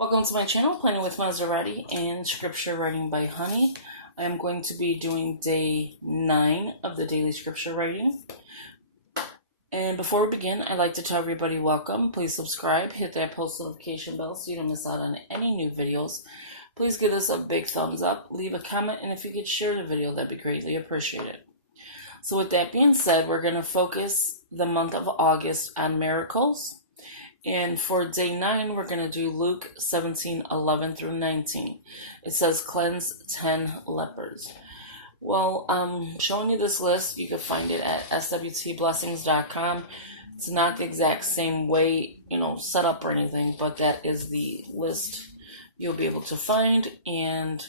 Welcome to my channel, Planning with Maserati and Scripture Writing by Honey. I am going to be doing day 9 of the daily scripture writing. And before we begin, I'd like to tell everybody welcome. Please subscribe, hit that post notification bell so you don't miss out on any new videos. Please give us a big thumbs up, leave a comment, and if you could share the video, that'd be greatly appreciated. So with that being said, we're going to focus the month of August on miracles. And for day 9, we're going to do Luke 17:11 through 19. It says, cleanse 10 lepers. Well, I'm showing you this list. You can find it at swtblessings.com. It's not the exact same way, set up or anything, but that is the list you'll be able to find. And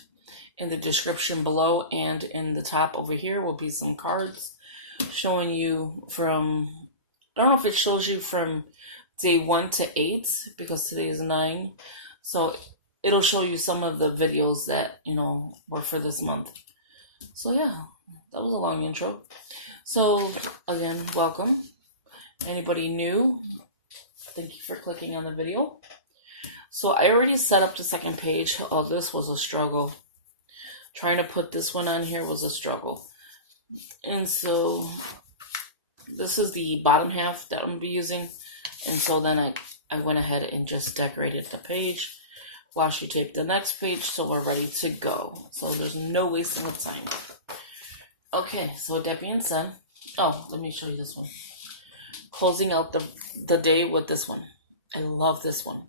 in the description below and in the top over here will be some cards showing you from, I don't know if it shows you from day 1 to 8, because today is 9. So it'll show you some of the videos that, were for this month. So yeah, that was a long intro. So again, welcome. Anybody new, thank you for clicking on the video. So I already set up the second page. Oh, this was a struggle. Trying to put this one on here was a struggle. And so this is the bottom half that I'm going to be using. And so then I went ahead and just decorated the page, washi taped the next page, so we're ready to go. So there's no wasting of time. Okay, so with that being said, let me show you this one. Closing out the day with this one. I love this one.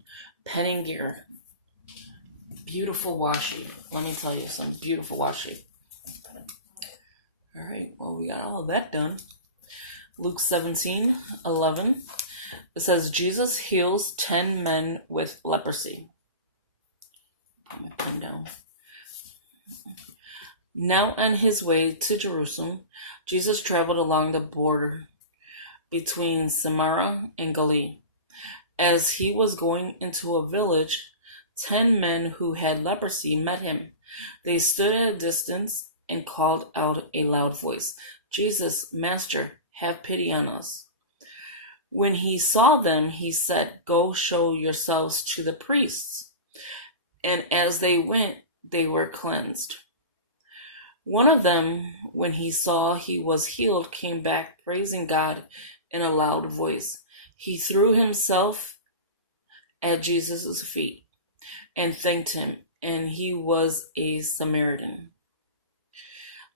Pen and Gear. Beautiful washi. Let me tell you, some beautiful washi. Alright, well, we got all of that done. Luke 17:11. It says, Jesus heals 10 men with leprosy. Put my pen down. Now on his way to Jerusalem, Jesus traveled along the border between Samaria and Galilee. As he was going into a village, 10 men who had leprosy met him. They stood at a distance and called out a loud voice, Jesus, Master, have pity on us. When he saw them, he said, go show yourselves to the priests. And as they went, they were cleansed. One of them, when he saw he was healed, came back praising God in a loud voice. He threw himself at Jesus' feet and thanked him, and he was a Samaritan.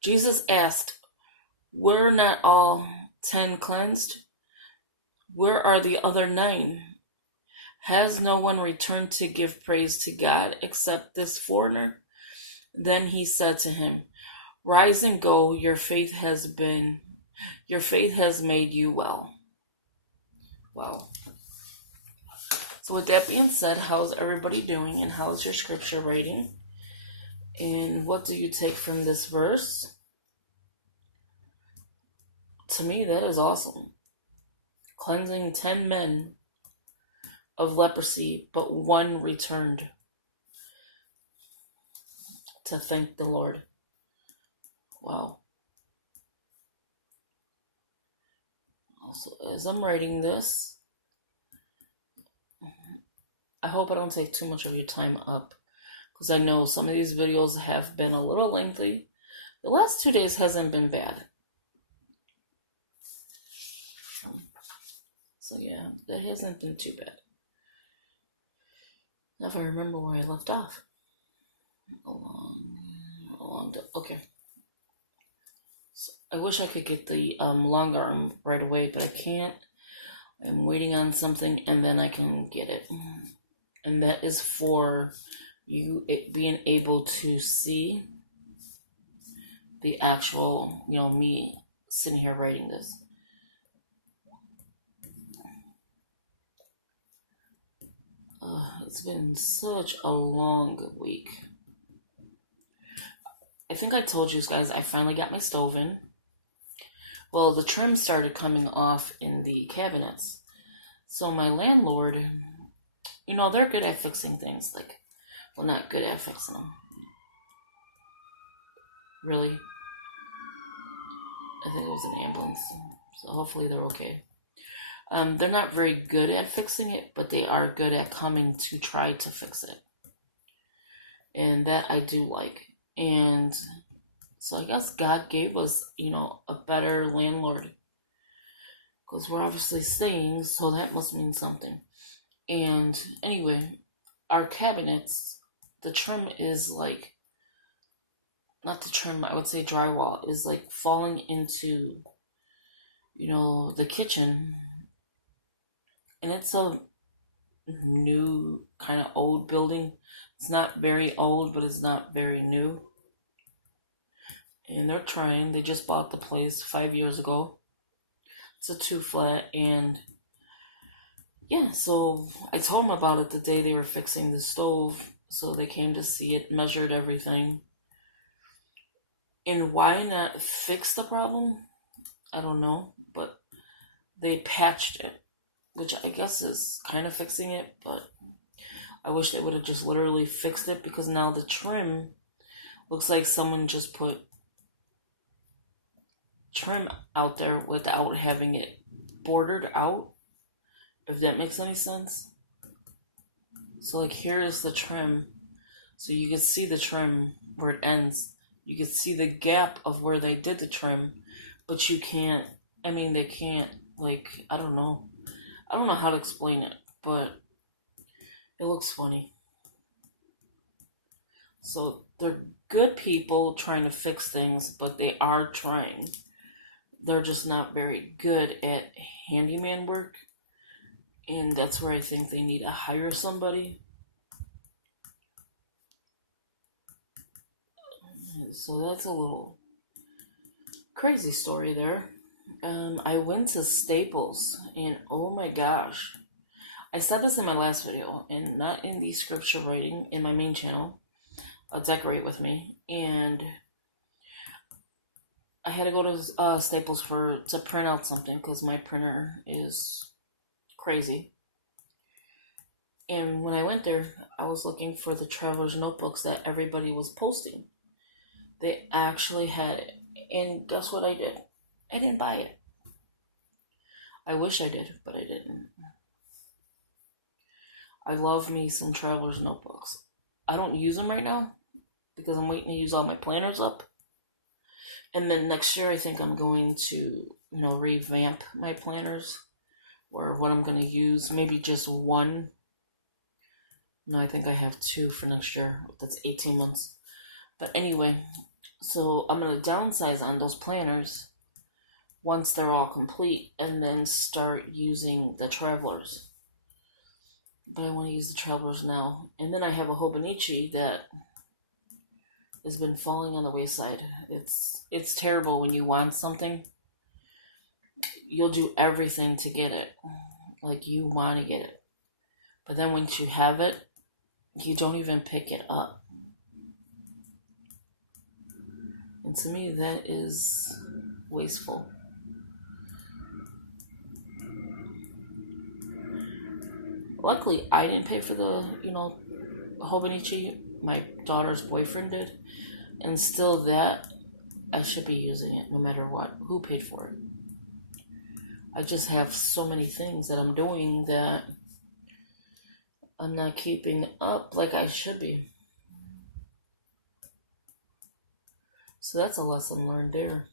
Jesus asked, were not all 10 cleansed? Where are the other 9? Has no one returned to give praise to God except this foreigner? Then he said to him, rise and go, your faith has made you well. Wow. So with that being said, how's everybody doing and how's your scripture writing? And what do you take from this verse? To me, that is awesome. Cleansing 10 men of leprosy, but 1 returned to thank the Lord. Wow. Also, as I'm writing this, I hope I don't take too much of your time up, because I know some of these videos have been a little lengthy. The last 2 days hasn't been bad. So yeah, that hasn't been too bad. Now if I remember where I left off. Okay. So I wish I could get the long arm right away, but I can't. I'm waiting on something and then I can get it. And that is for you being able to see the actual, me sitting here writing this. It's been such a long week. I think I told you guys I finally got my stove in. Well, the trim started coming off in the cabinets. So my landlord, they're good at fixing things. Not good at fixing them. Really. I think it was an ambulance. So hopefully they're okay. They're not very good at fixing it, but they are good at coming to try to fix it. And that I do like. And so I guess God gave us, a better landlord. Because we're obviously staying, so that must mean something. And anyway, our cabinets, the trim is like, not the trim, I would say drywall, is like falling into, the kitchen. And it's a new, kind of old building. It's not very old, but it's not very new. And they're trying. They just bought the place 5 years ago. It's a 2-flat, and yeah, so I told them about it the day they were fixing the stove. So they came to see it, measured everything. And why not fix the problem? I don't know, but they patched it, which I guess is kind of fixing it, but I wish they would have just literally fixed it, because now the trim looks like someone just put trim out there without having it bordered out, if that makes any sense. So like here is the trim, so you can see the trim where it ends. You can see the gap of where they did the trim, but you can't, they can't, I don't know how to explain it, but it looks funny. So they're good people trying to fix things, but they are trying. They're just not very good at handyman work, and that's where I think they need to hire somebody. So that's a little crazy story there. I went to Staples, and oh my gosh, I said this in my last video, and not in the scripture writing in my main channel, Decorate With Me, and I had to go to Staples to print out something, because my printer is crazy. And when I went there, I was looking for the traveler's notebooks that everybody was posting. They actually had it. And guess what I did? I didn't buy it. I wish I did, but I didn't. I love me some traveler's notebooks. I don't use them right now because I'm waiting to use all my planners up. And then next year I think I'm going to, revamp my planners, or what I'm going to use. Maybe just one. No, I think I have 2 for next year. That's 18 months. But anyway, so I'm going to downsize on those planners once they're all complete, and then start using the travelers. But I want to use the travelers now. And then I have a Hobonichi that has been falling on the wayside. It's terrible when you want something. You'll do everything to get it. Like, you want to get it. But then once you have it, you don't even pick it up. And to me, that is wasteful. Luckily, I didn't pay for the, Hobonichi. My daughter's boyfriend did. And still that, I should be using it no matter what. Who paid for it? I just have so many things that I'm doing that I'm not keeping up like I should be. So that's a lesson learned there.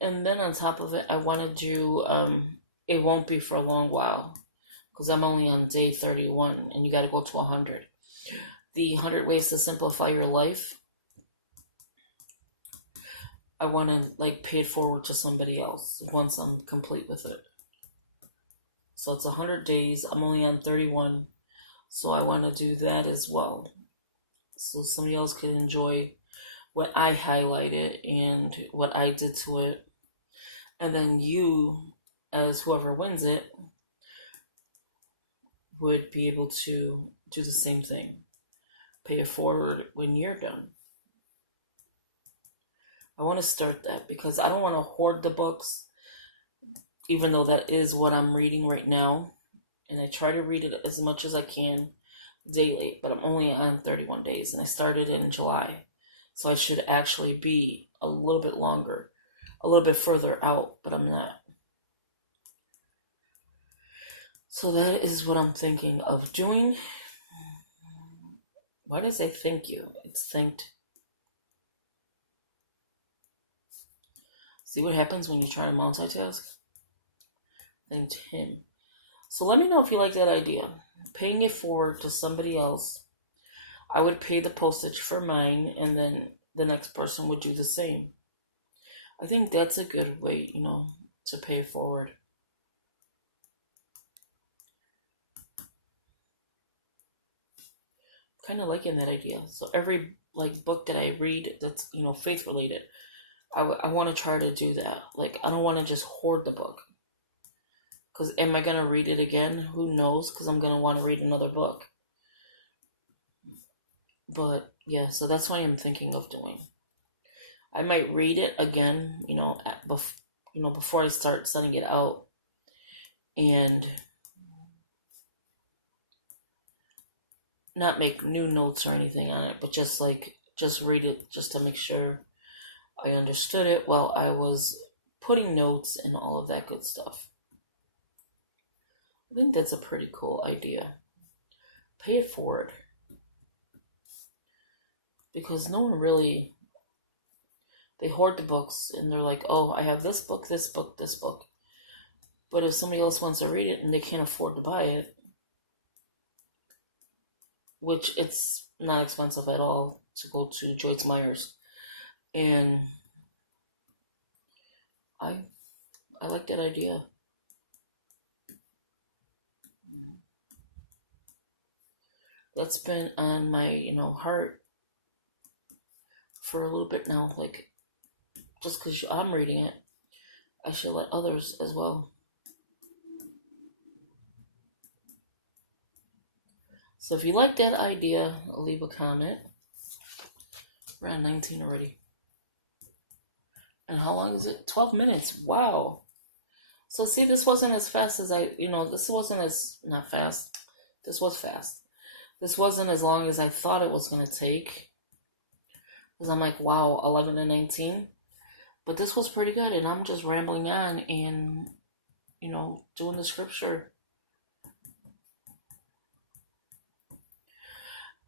And then on top of it, I want to do, it won't be for a long while, because I'm only on day 31, and you got to go to 100. The 100 Ways to Simplify Your Life, I want to, pay it forward to somebody else once I'm complete with it. So it's 100 days. I'm only on 31, so I want to do that as well. So somebody else can enjoy what I highlighted and what I did to it. And then you, as whoever wins it, would be able to do the same thing. Pay it forward when you're done. I want to start that because I don't want to hoard the books, even though that is what I'm reading right now. And I try to read it as much as I can daily, but I'm only on 31 days, and I started in July. So I should actually be a little bit longer, a little bit further out, but I'm not. So that is what I'm thinking of doing. Why did I say thank you? It's thanked. See what happens when you try to multitask? Thanked him. So let me know if you like that idea. Paying it forward to somebody else. I would pay the postage for mine, and then the next person would do the same. I think that's a good way, to pay it forward. Kind of liking that idea. So every book that I read that's faith related, I want to try to do that. Like, I don't want to just hoard the book. Because am I going to read it again? Who knows? Because I'm going to want to read another book. But, yeah, so that's what I'm thinking of doing. I might read it again, before I start sending it out. And not make new notes or anything on it, but just read it just to make sure I understood it while I was putting notes and all of that good stuff. I think that's a pretty cool idea. Pay it forward. Because no one really, they hoard the books and they're like, oh, I have this book, this book, this book. But if somebody else wants to read it and they can't afford to buy it, which it's not expensive at all to go to Joyce Meyer's. And I like that idea. That's been on my, heart for a little bit now. Like, just because I'm reading it, I should let others as well. So if you like that idea, leave a comment. We're at 19 already. And how long is it? 12 minutes. Wow. So see, this wasn't as fast as this wasn't as, not fast. This was fast. This wasn't as long as I thought it was going to take. Because I'm like, wow, 11 and 19. But this was pretty good. And I'm just rambling on and, doing the scripture.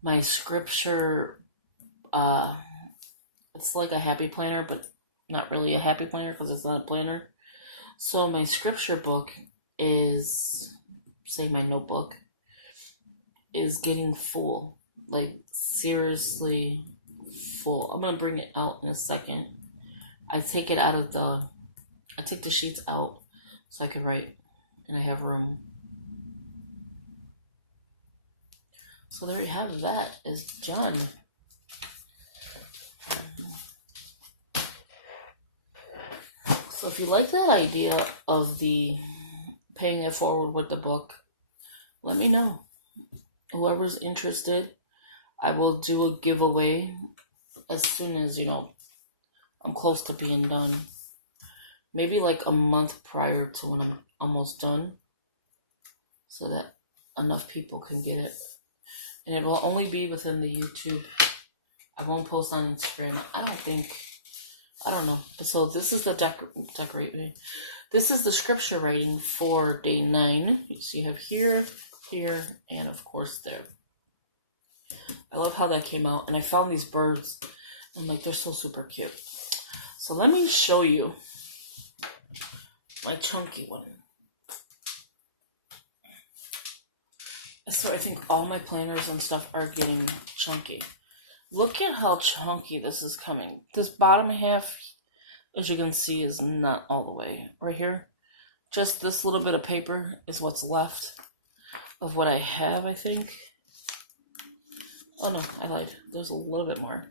My scripture, it's like a happy planner, but not really a happy planner because it's not a planner. So my scripture book is, say my notebook, is getting full. Like, seriously full. I'm going to bring it out in a second. I take the sheets out so I can write and I have room. So there you have that. Is done. So if you like that idea of the paying it forward with the book, let me know. Whoever's interested, I will do a giveaway as soon as, I'm close to being done. Maybe like a month prior to when I'm almost done, so that enough people can get it. And it will only be within the YouTube. I won't post on Instagram. I don't know. So this is the decorating. This is the scripture writing for day 9. So you have here, here, and of course there. I love how that came out. And I found these birds. I'm like, they're so super cute. So let me show you my chunky one. So I think all my planners and stuff are getting chunky. Look at how chunky this is coming. This bottom half, as you can see, is not all the way. Right here, just this little bit of paper is what's left of what I have, I think. Oh no, I lied. There's a little bit more.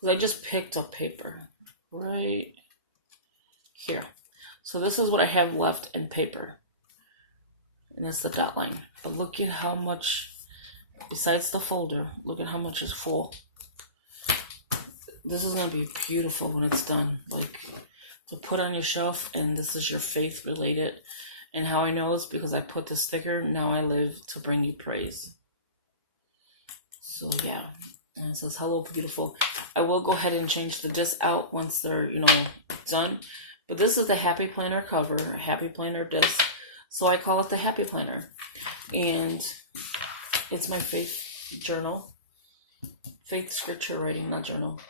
Because I just picked up paper right here. So this is what I have left in paper. And that's the dot line. But look at how much, besides the folder, look at how much is full. This is going to be beautiful when it's done. Like, to put on your shelf, and this is your faith related. And how I know is because I put the sticker, now I live to bring you praise. So yeah. And it says, hello, beautiful. I will go ahead and change the disc out once they're, done. But this is the Happy Planner cover, Happy Planner disc. So I call it the Happy Planner. And it's my faith journal. Faith scripture writing, not journal.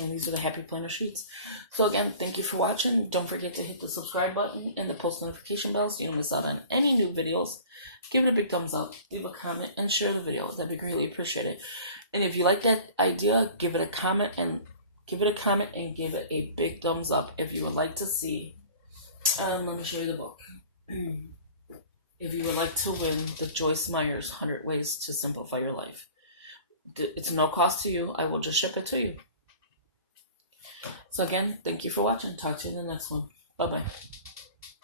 And these are the Happy Planner sheets. So again, thank you for watching. Don't forget to hit the subscribe button and the post notification bell so you don't miss out on any new videos. Give it a big thumbs up, leave a comment, and share the video. That'd be greatly appreciated. And if you like that idea, give it a comment and give it a big thumbs up. If you would like to see, let me show you the book. If you would like to win the Joyce Meyer's 100 Ways to Simplify Your Life. It's no cost to you. I will just ship it to you. So again, thank you for watching. Talk to you in the next one. Bye-bye.